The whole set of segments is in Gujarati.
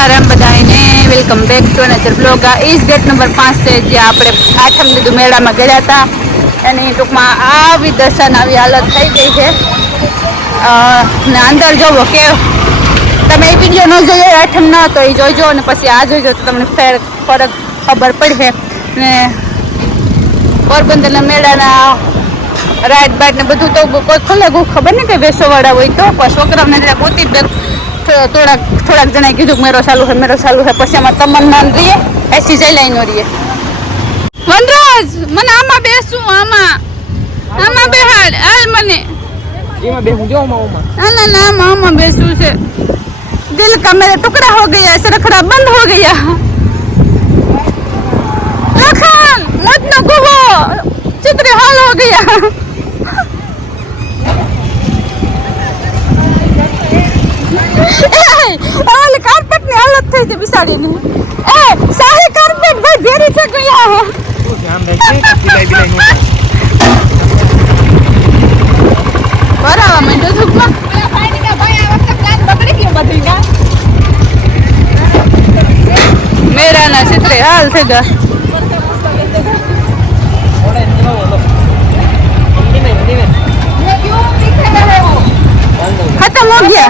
સીતારામ બધાને welcome back to another blog આ ઇઝ ગેટ નંબર પાંચ છે જે આપણે આઠમ દીધું મેળામાં ગયા હતા. એની ટૂંકમાં આવી દર્શન આવી હાલત થઈ ગઈ છે. ને અંદર જોવો કે તમે એ વીડિયો ન જોયો આઠમ ન તો એ જોઈજો અને પછી આ જોઈજો તો તમને ફેર ફરક ખબર પડશે. ને પોરબંદરના મેળાના રાઈટ બાઈટ ને બધું તો કોઈ ખુલ્લે ખબર નહીં કે વેસોવાળા હોય તો, પણ છોકરાઓને એટલે પોતી જ થોડાક થોડાક જણાએ કીધું કે મેરો સાલું છે મેરો સાલું છે પછી આમાં તમન્ના રહીએ એસી જઈ લઈને રહીએ. વનરાજ મને આમાં બેસું આમાં. આમાં બેહાડ હાલ મને. એમાં બેસું છે. દિલ કા મેરે ટુકડા હો ગયા સરખડા બંધ હો ગયા. લખન મત ન કહો ચિત્ર હાલ હો ગયા. ની હાલત થઈ છે બિસાડીની એ સાહી કાર્પેટ ભાઈ ભેરી થઈ ગયા હે શું છે આમ રાખી બિલાઈ બિલાઈ નો બરાબર મેં તો સુખમાં મેરાના ચિત્રે હાલ થઈ ગયા खत्म हो गया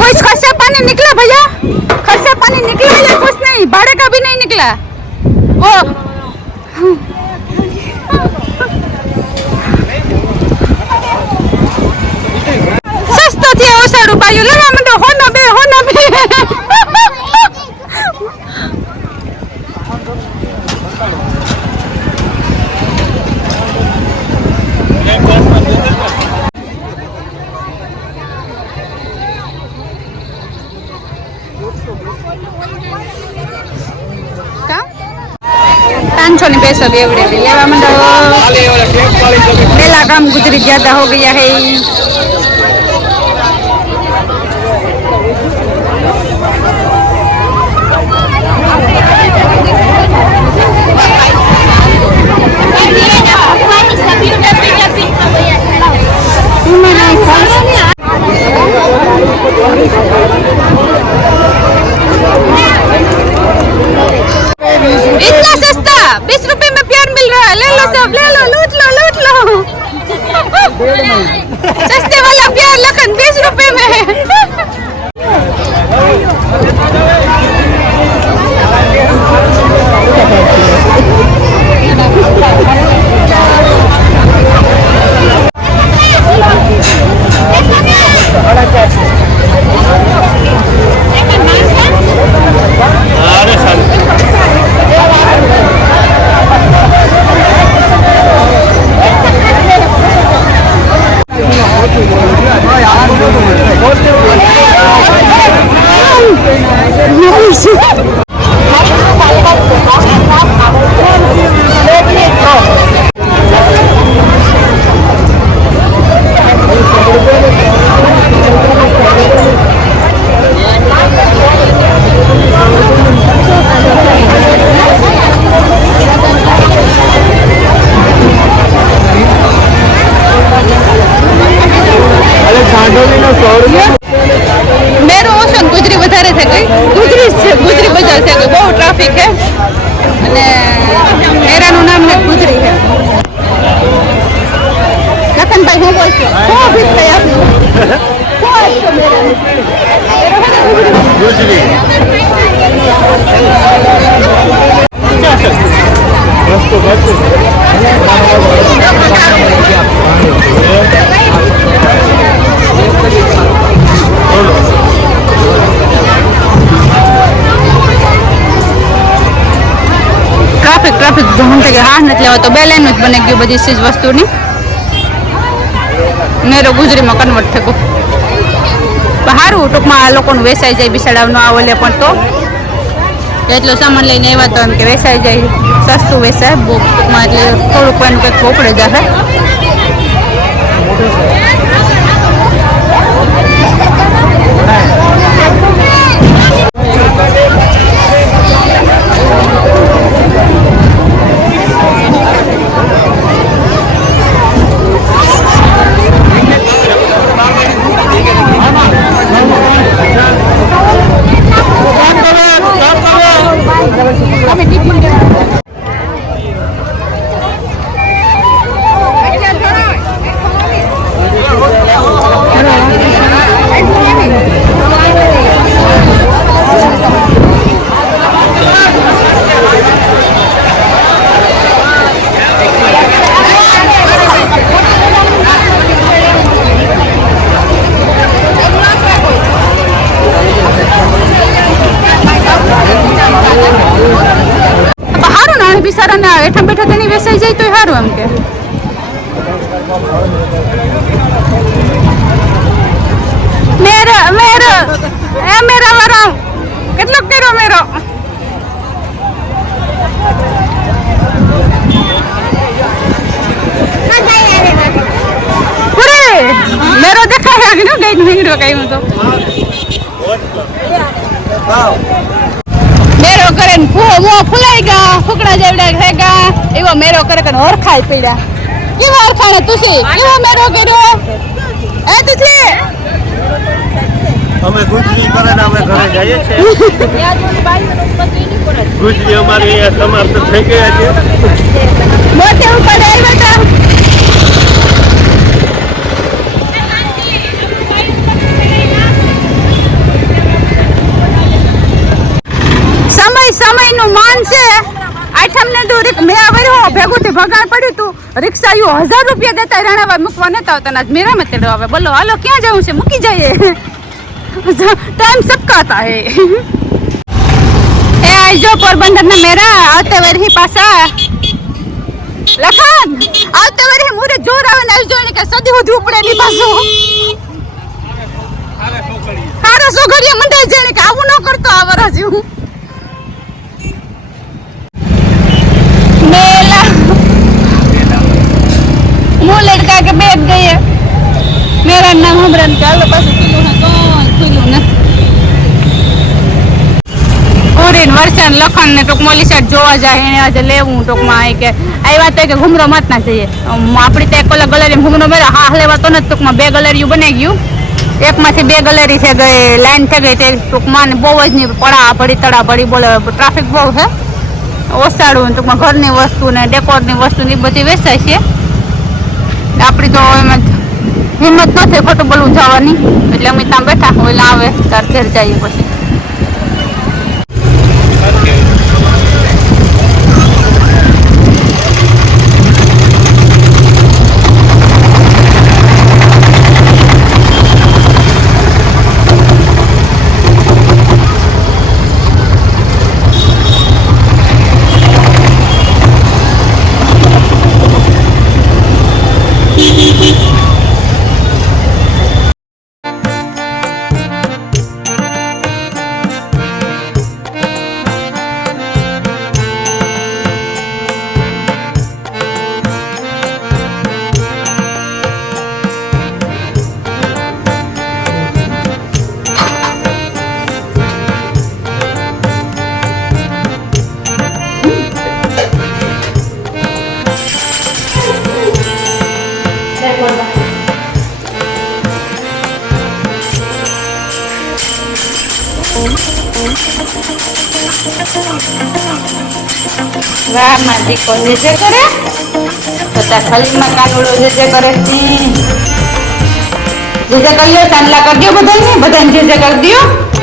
कुछ खर्चा पानी निकला भैया खर्चा पानी निकला या कुछ नहीं भाड़े का भी नहीं निकला वो સસ્તા થયા ઓછા રૂપિયા લેવા માંડો હોનો બે હોનો બે सब एवडे भी लेवा मेला काम गुजरी ज्यादा हो गया है Thank you. ટ્રાફિક ટ્રાફિક ઘણું થઈ ગયું હા નથી લેવા તો બે લાઈન જ બની ગયું બધી ચીજ વસ્તુની. મેરો ગુજરીમાં કન્વર્ટ થયો. સારું ટૂંકમાં આ લોકોનું વેસાઈ જાય બિસાડાવનો આ ઓલે પણ તો. એટલો સામાન લઈને આવ્યા તો એમ કે વેસાઈ જાય. સસ્તું વેચાય બુકમાં એટલે થોડું પણ કંઈક કોપડે જશે Kami di? મેરો. એ મેરા, મેરો. કેટલો કર્યો મેરો? મેરો દેખાય કે નો ગઈ મીંગડો કઈ હું તો. મેરો કરે ને ફૂ ફૂલાઈ ગયા, ફૂકડા જેવડા થઈ ગયા એવો મેરો કરે કે હરખાઈ પડ્યા. કેવો ઓરખાણે તુસી કેવો મેરો કર્યો? એ તુસી અમે ગુજરી કરે અમે ઘરે જઈએ છીએ. ગુજરી અમારી સમાપ્ત થઈ ગયા છે. મોટે ઉપર આવ્યો સમય સમયનું માન છે. આઠમને દૂર એક મેં વર્યો ભેગું થી ભગાણ પડ્યું તું. રિક્ષા યુ હજાર રૂપિયા દેતા રાણાવા મૂકવા નતા આવતા મેરામાં તેડો આવે. બોલો, હાલો, ક્યાં જવું છે? મૂકી જઈએ. ટાઈમ સબકાતા હે એ આજો પોરબંદર ના મેરા આવતે વરહી પાસા લખન આવતે વરહી મુરે જોર આવે ને આવજો ને કે સદી સુધી ઉપડે ની પાછો હારો સોગડિયા મંડાઈ જાય કે આવું ન કરતો આ વરસ હું मेला मुंह लड़का के बैठ गए मेरा नाम हमरन चालो पास खुल्लू है ખુલ્યું નથી. વરસાદ લખણ ને ટૂંક મોલી સાઈડ જોવા જાય, એને આજે લેવું ટૂંકમાં કે આવ્યા વાત કે ઘુમરો મત ના જઈએ. આપણી તો એક ઓલા ગલેરી ઘુમરો મેળ્યો હા લેવા તો નથી ટૂંકમાં. બે ગલેરીયું બની ગયું. એક માંથી બે ગલેરી છે ગઈ, લાઈન થઈ ગઈ તે ટૂંકમાં બહુ જ નહીં પડા ભડી તડા ભડી બોલે ટ્રાફિક બહુ છે. ઓસાડું ટૂંકમાં ઘરની વસ્તુ ને ડેકોરની વસ્તુ ને બધી વેચાય છે. આપણી તો એમાં હિંમત નથી, ખોટું બોલવું જવાની. એટલે અમે ત્યાં બેઠા હોય આવે, તાર ઘેર જઈએ પછી. વાહ, માટી કો જે કરે. તો તાર ખલીમાં કાનુડો જે જે કરે. જે જે કર્યો તાનલા કરી દો બધાને બધાને જે જે કરી